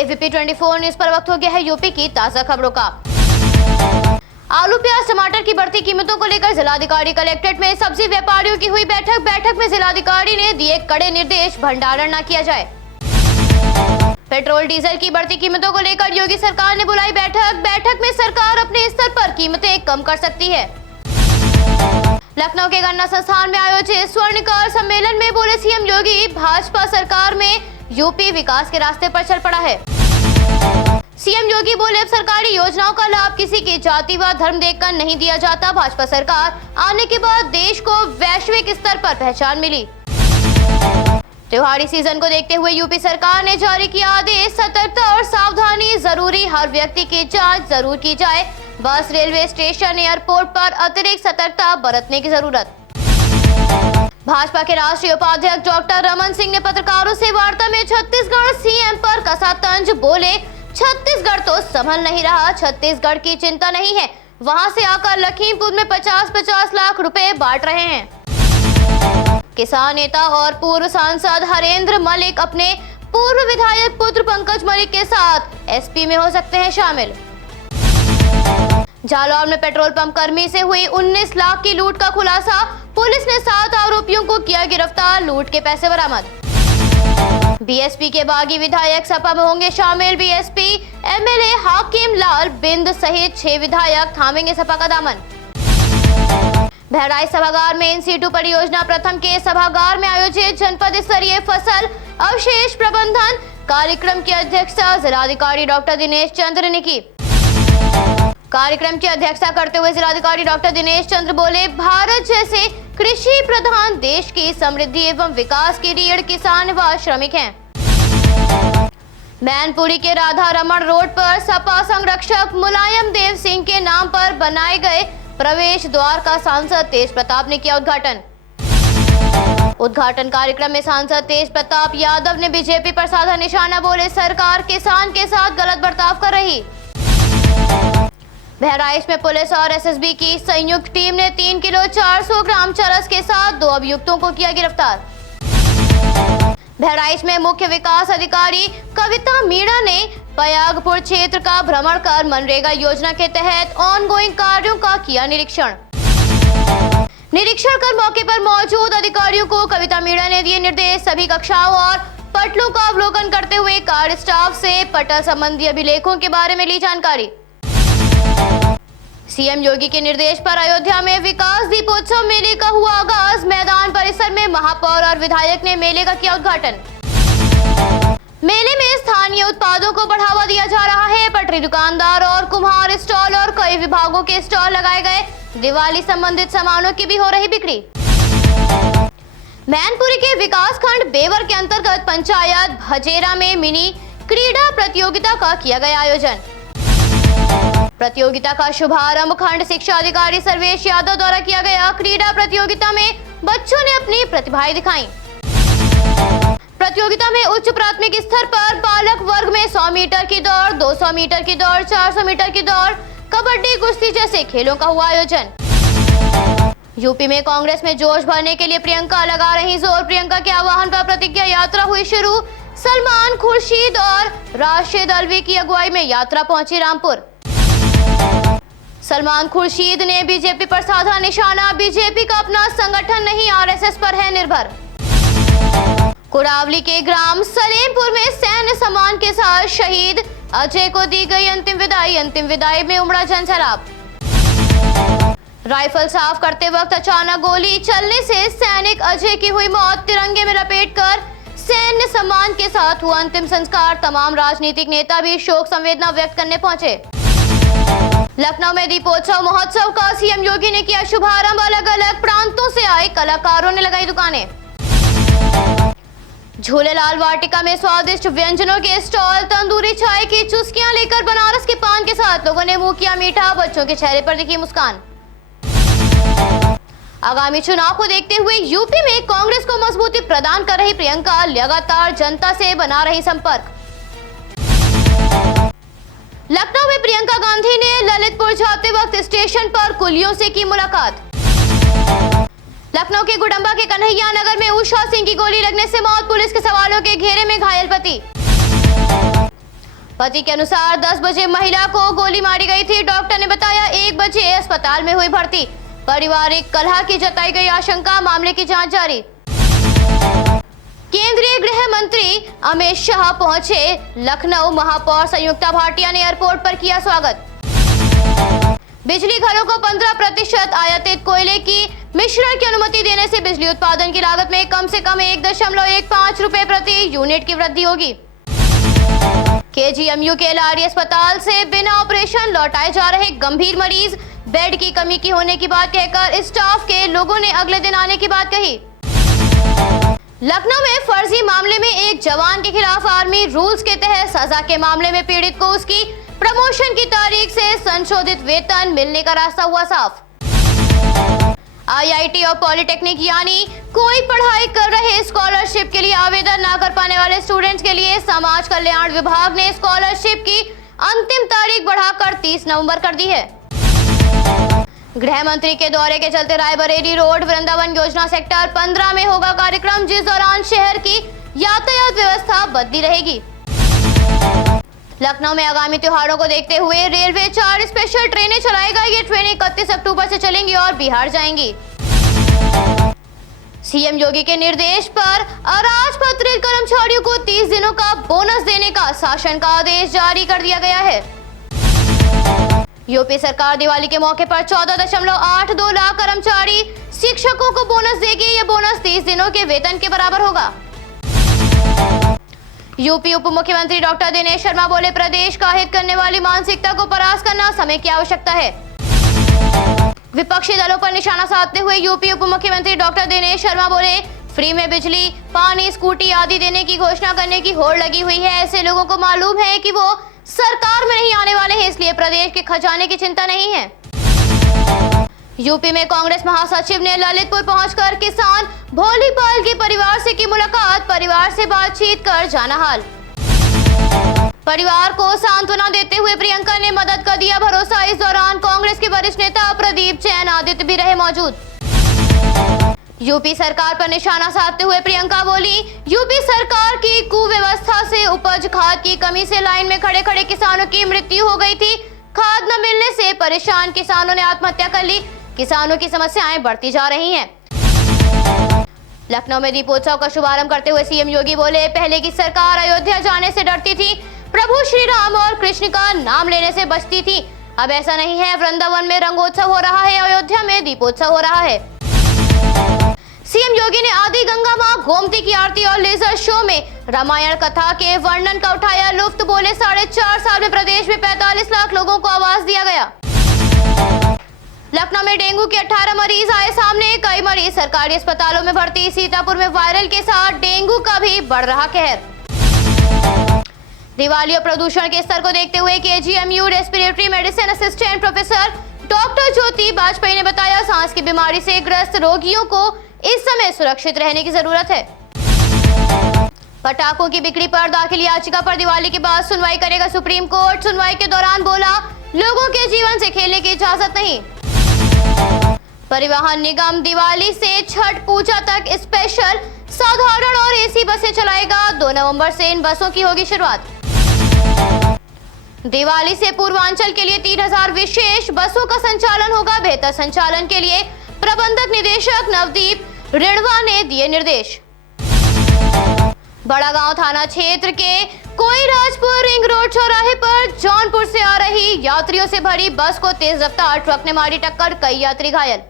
ABP 24 news पर वक्त हो गया है यूपी की ताजा खबरों का। आलू प्याज टमाटर की बढ़ती कीमतों को लेकर जिलाधिकारी कलेक्ट्रेट में सब्जी व्यापारियों की हुई बैठक में जिलाधिकारी ने दिए कड़े निर्देश, भंडारण न किया जाए। पेट्रोल डीजल की बढ़ती कीमतों को लेकर योगी सरकार ने बुलाई बैठक में सरकार अपने स्तर पर कीमतें कम कर सकती है। लखनऊ के गन्ना संस्थान में आयोजित स्वर्णकार सम्मेलन में बोले सीएम योगी, भाजपा सरकार में यूपी विकास के रास्ते पर चल पड़ा है। सीएम योगी बोले, अब सरकारी योजनाओं का लाभ किसी की जाति व धर्म देखकर नहीं दिया जाता। भाजपा सरकार आने के बाद देश को वैश्विक स्तर पर पहचान मिली। त्योहारी सीजन को देखते हुए यूपी सरकार ने जारी किया आदेश, सतर्कता और सावधानी जरूरी, हर व्यक्ति की जांच जरूर की जाए। बस, रेलवे स्टेशन, एयरपोर्ट पर अतिरिक्त सतर्कता बरतने की जरूरत। भाजपा के राष्ट्रीय उपाध्यक्ष डॉक्टर रमन सिंह ने पत्रकारों से वार्ता में छत्तीसगढ़ सीएम पर कसा तंज, बोले छत्तीसगढ़ तो संभल नहीं रहा, छत्तीसगढ़ की चिंता नहीं है, वहां से आकर लखीमपुर में 50-50 लाख रुपए बांट रहे हैं। किसान नेता और पूर्व सांसद हरेंद्र मलिक अपने पूर्व विधायक पुत्र पंकज मलिक के साथ एसपी में हो सकते हैं शामिल। जालौर में पेट्रोल पंप कर्मी से हुई 19 लाख की लूट का खुलासा, पुलिस ने 7 आरोपियों को किया गिरफ्तार, लूट के पैसे बरामद। बीएसपी के बागी विधायक सपा में होंगे शामिल, बीएसपी एमएलए हाकिम लाल बिंद सहित 6 विधायक थामेंगे सपा का दामन। बहराइच सभागार में इन सीटू परियोजना प्रथम के सभागार में आयोजित जनपद स्तरीय फसल अवशेष प्रबंधन कार्यक्रम की अध्यक्षता जिलाधिकारी डॉक्टर दिनेश चंद्र ने की। कार्यक्रम की अध्यक्षता करते हुए जिलाधिकारी डॉक्टर दिनेश चंद्र बोले, भारत जैसे कृषि प्रधान देश की समृद्धि एवं विकास की रीढ़ किसान व श्रमिक हैं। मैनपुरी के राधा रमन रोड पर सपा संरक्षक मुलायम देव सिंह के नाम पर बनाए गए प्रवेश द्वार का सांसद तेज प्रताप ने किया उद्घाटन कार्यक्रम में सांसद तेज प्रताप यादव ने बीजेपी पर साधा निशाना, बोले सरकार किसान के साथ गलत बर्ताव कर रही। बहराइच में पुलिस और एसएसबी की संयुक्त टीम ने 3 किलो 400 ग्राम चरस के साथ 2 अभियुक्तों को किया गिरफ्तार। बहराइच में मुख्य विकास अधिकारी कविता मीणा ने पयागपुर क्षेत्र का भ्रमण कर मनरेगा योजना के तहत ऑनगोइंग कार्यों का किया निरीक्षण कर मौके पर मौजूद अधिकारियों को कविता मीणा ने दिए निर्देश। सभी कक्षाओं और पटलों का अवलोकन करते हुए कार्य स्टाफ से पटल संबंधी अभिलेखों के बारे में ली जानकारी। सीएम योगी के निर्देश पर अयोध्या में विकास दीपोत्सव मेले का हुआ आगाज, मैदान परिसर में महापौर और विधायक ने मेले का किया उद्घाटन। मेले में स्थानीय उत्पादों को बढ़ावा दिया जा रहा है, पटरी दुकानदार और कुम्हार स्टॉल और कई विभागों के स्टॉल लगाए गए, दिवाली संबंधित सामानों की भी हो रही बिक्री। मैनपुरी के विकास खंड बेवर के अंतर्गत पंचायत भजेरा में मिनी क्रीड़ा प्रतियोगिता का किया गया आयोजन। प्रतियोगिता का शुभारंभ खंड शिक्षा अधिकारी सर्वेश यादव द्वारा किया गया। क्रीड़ा प्रतियोगिता में बच्चों ने अपनी प्रतिभाएं दिखाई। प्रतियोगिता में उच्च प्राथमिक स्तर पर बालक वर्ग में 100 मीटर की दौड़, 200 मीटर की दौड़, 400 मीटर की दौड़, कबड्डी, कुश्ती जैसे खेलों का हुआ आयोजन। यूपी में कांग्रेस में जोश भरने के लिए प्रियंका लगा रही जोर, प्रियंका के आह्वान पर प्रतिज्ञा यात्रा हुई शुरू। सलमान खुर्शीद और राशिद अलवी की अगुवाई में यात्रा पहुंची रामपुर। सलमान खुर्शीद ने बीजेपी पर साधा निशाना, बीजेपी का अपना संगठन नहीं आरएसएस पर है निर्भर। कुरावली के ग्राम सलेमपुर में सैन्य सम्मान के साथ शहीद अजय को दी गई अंतिम विदाई में उमड़ा जनसैलाब। राइफल साफ करते वक्त अचानक गोली चलने से सैनिक अजय की हुई मौत, तिरंगे में लपेटकर सैन्य सम्मान के साथ हुआ अंतिम संस्कार। तमाम राजनीतिक नेता भी शोक संवेदना व्यक्त करने पहुंचे। लखनऊ में दीपोत्सव महोत्सव का सीएम योगी ने किया शुभारंभ, अलग अलग प्रांतों से आए कलाकारों ने लगाई दुकानें। झूलेलाल वाटिका में स्वादिष्ट व्यंजनों के स्टॉल, तंदूरी चाय की चुस्कियां लेकर बनारस के पान के साथ लोगों ने मुंह किया मीठा, बच्चों के चेहरे पर दिखी मुस्कान। आगामी चुनाव को देखते हुए यूपी में कांग्रेस को मजबूती प्रदान कर रही प्रियंका लगातार जनता से बना रही संपर्क। लखनऊ में प्रियंका गांधी ने ललितपुर जाते वक्त स्टेशन पर कुलियों से की मुलाकात। लखनऊ के गुडम्बा के कन्हैया नगर में उषा सिंह की गोली लगने से मौत, पुलिस के सवालों के घेरे में घायल पति। पति के अनुसार 10 बजे महिला को गोली मारी गई थी। डॉक्टर ने बताया 1 बजे अस्पताल में हुई भर्ती। पारिवारिक कलह की जताई गई आशंका, मामले की जांच जारी। केंद्रीय गृह मंत्री अमित शाह पहुंचे लखनऊ। महापौर संयुक्ता भाटिया ने एयरपोर्ट पर किया स्वागत। बिजली घरों को 15% आयातित कोयले की मिश्रण की अनुमति देने से बिजली उत्पादन की लागत में कम से कम 1.15 रुपए प्रति यूनिट की वृद्धि होगी। केजीएमयू के लारी अस्पताल से बिना ऑपरेशन लौटाए जा रहे गंभीर मरीज, बेड की कमी की होने की बात कहकर स्टाफ के लोगों ने अगले दिन आने की बात कही। लखनऊ में फर्जी मामले में एक जवान के खिलाफ आर्मी रूल्स के तहत सजा के मामले में पीड़ित को उसकी प्रमोशन की तारीख से संशोधित वेतन मिलने का रास्ता हुआ साफ। आईआईटी और पॉलिटेक्निक यानी कोई पढ़ाई कर रहे स्कॉलरशिप के लिए आवेदन न कर पाने वाले स्टूडेंट्स के लिए समाज कल्याण विभाग ने स्कॉलरशिप की अंतिम तारीख बढ़ाकर 30 नवंबर कर दी है। गृह मंत्री के दौरे के चलते रायबरेली रोड वृंदावन योजना सेक्टर 15 में होगा कार्यक्रम, जिस दौरान शहर की यातायात व्यवस्था बदली रहेगी। लखनऊ में आगामी त्योहारों को देखते हुए रेलवे 4 स्पेशल ट्रेनें चलाएगा। ये ट्रेनें 31 अक्टूबर से चलेंगी और बिहार जाएंगी। सीएम योगी के निर्देश पर अराजपत्रित कर्मचारियों को 30 दिनों का बोनस देने का शासन का आदेश जारी कर दिया गया है। यूपी सरकार दिवाली के मौके पर 14.82 लाख कर्मचारी शिक्षकों को बोनस देगी। ये बोनस 30 दिनों के वेतन के बराबर होगा। यूपी उप मुख्यमंत्री डॉक्टर दिनेश शर्मा बोले, प्रदेश का हित करने वाली मानसिकता को परास्त करना समय की आवश्यकता है। विपक्षी दलों पर निशाना साधते हुए यूपी उप मुख्यमंत्री डॉक्टर दिनेश शर्मा बोले, फ्री में बिजली, पानी, स्कूटी आदि देने की घोषणा करने की होड़ लगी हुई है। ऐसे लोगों को मालूम है कि वो सरकार में नहीं आने वाले हैं, इसलिए प्रदेश के खजाने की चिंता नहीं है। यूपी में कांग्रेस महासचिव ने ललितपुर पहुंचकर किसान भोलीपाल के परिवार से की मुलाकात, परिवार से बातचीत कर जाना हाल। परिवार को सांत्वना देते हुए प्रियंका ने मदद का दिया भरोसा। इस दौरान कांग्रेस के वरिष्ठ नेता प्रदीप जैन आदित्य भी रहे मौजूद। यूपी सरकार पर निशाना साधते हुए प्रियंका बोली, यूपी सरकार की कुव्यवस्था से उपज खाद की कमी से लाइन में खड़े खड़े किसानों की मृत्यु हो गई थी। खाद न मिलने से परेशान किसानों ने आत्महत्या कर ली। किसानों की समस्याएं बढ़ती जा रही हैं। लखनऊ में दीपोत्सव का शुभारंभ करते हुए सीएम योगी बोले, पहले की सरकार अयोध्या जाने से डरती थी, प्रभु श्री राम और कृष्ण का नाम लेने से बचती थी। अब ऐसा नहीं है। वृंदावन में रंगोत्सव हो रहा है, अयोध्या में दीपोत्सव हो रहा है। सीएम योगी ने आदि गंगा मां गोमती की आरती और लेजर शो में रामायण कथा के वर्णन का उठाया लुत्फ। बोले, 4.5 साल में प्रदेश में 45 लाख लोगों को आवास दिया गया। लखनऊ में डेंगू के 18 मरीज आए सामने, कई मरीज सरकारी अस्पतालों में भर्ती। सीतापुर में वायरल के साथ डेंगू का भी बढ़ रहा कहर। दिवाली और प्रदूषण के स्तर को देखते हुए KGMU respiratory medicine assistant professor doctor Jyoti Bajpai ने बताया, सांस की बीमारी से ग्रस्त रोगियों को इस समय सुरक्षित रहने की जरूरत है। पटाखों की बिक्री पर दाखिल याचिका पर दिवाली के बाद सुनवाई करेगा सुप्रीम कोर्ट। सुनवाई के दौरान बोला, लोगों के जीवन से खेलने की इजाजत नहीं। परिवहन निगम दिवाली से छठ पूजा तक स्पेशल, साधारण और एसी बसें चलाएगा। 2 नवंबर से इन बसों की होगी शुरुआत। दिवाली से पूर्वांचल के लिए 3000 विशेष बसों का संचालन होगा। बेहतर संचालन के लिए प्रबंधक निदेशक नवदीप रिणवा ने दिए निर्देश। बड़ा गांव थाना क्षेत्र के कोईराजपुर रिंग रोड चौराहे पर जौनपुर से आ रही यात्रियों से भरी बस को तेज रफ्तार ट्रक ने मारी टक्कर, कई यात्री घायल।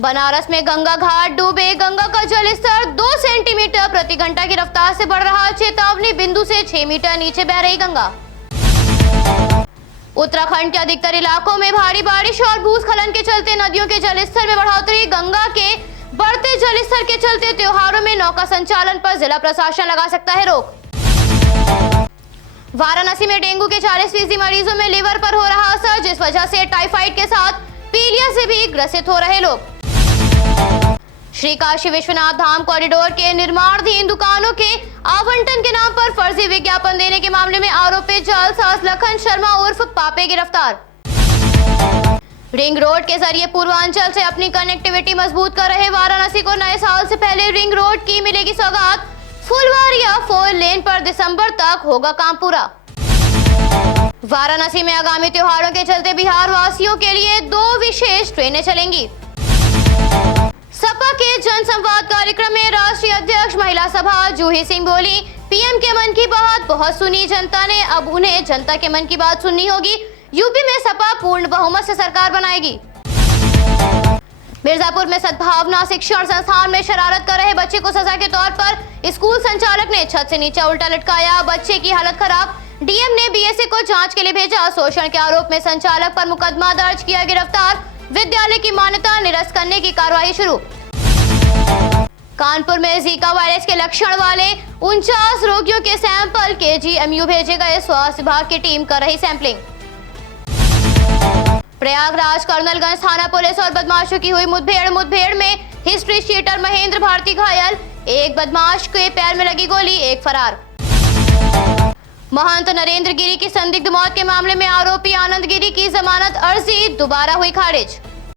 बनारस में गंगा घाट डूबे, गंगा का जलस्तर 2 सेंटीमीटर प्रति घंटा की रफ्तार से बढ़ रहा। चेतावनी बिंदु से 6 मीटर नीचे बह रही गंगा। उत्तराखंड के अधिकतर इलाकों में भारी बारिश और भूस्खलन के चलते नदियों के जलस्तर में बढ़ोतरी। गंगा के बढ़ते जलस्तर के चलते त्योहारों में नौका संचालन पर जिला प्रशासन लगा सकता है रोक। वाराणसी में डेंगू के 40% मरीजों में लिवर पर हो रहा असर, जिस वजह से टाइफाइड के साथ पीलिया से भी ग्रसित हो रहे लोग। श्री काशी विश्वनाथ धाम कॉरिडोर के निर्माणाधीन दुकानों के आवंटन के नाम पर फर्जी विज्ञापन देने के मामले में आरोपी जालसाज लखन शर्मा उर्फ पापे गिरफ्तार। रिंग रोड के जरिए पूर्वांचल से अपनी कनेक्टिविटी मजबूत कर रहे वाराणसी को नए साल से पहले रिंग रोड की मिलेगी सौगात। फुलवारिया 4 लेन पर दिसंबर तक होगा काम पूरा। वाराणसी में आगामी त्योहारों के चलते बिहार वासियों के लिए 2 विशेष ट्रेनें चलेंगी। सपा के जनसंवाद कार्यक्रम में राष्ट्रीय अध्यक्ष महिला सभा जूही सिंह बोली, पीएम के मन की बात बहुत सुनी जनता ने, अब उन्हें जनता के मन की बात सुननी होगी। यूपी में सपा पूर्ण बहुमत से सरकार बनाएगी। मिर्जापुर में सद्भावना शिक्षण संस्थान में शरारत कर रहे बच्चे को सजा के तौर पर स्कूल संचालक ने छत से नीचे उल्टा लटकाया, बच्चे की हालत खराब। डीएम ने बीएसए को जांच के लिए भेजा। शोषण के आरोप में संचालक पर मुकदमा दर्ज किया, गिरफ्तार। विद्यालय की मान्यता निरस्त करने की कार्रवाई शुरू। कानपुर में जीका वायरस के लक्षण वाले 49 रोगियों के सैंपल केजीएमयू भेजे गए। स्वास्थ्य विभाग की टीम कर रही सैंपलिंग। प्रयागराज कर्नलगंज थाना पुलिस और बदमाशों की हुई मुठभेड़ में हिस्ट्री शीटर महेंद्र भारती घायल, एक बदमाश के पैर में लगी गोली, एक फरार। महंत नरेंद्र गिरी की संदिग्ध मौत के मामले में आरोपी आनंद गिरी की जमानत अर्जी दोबारा हुई खारिज।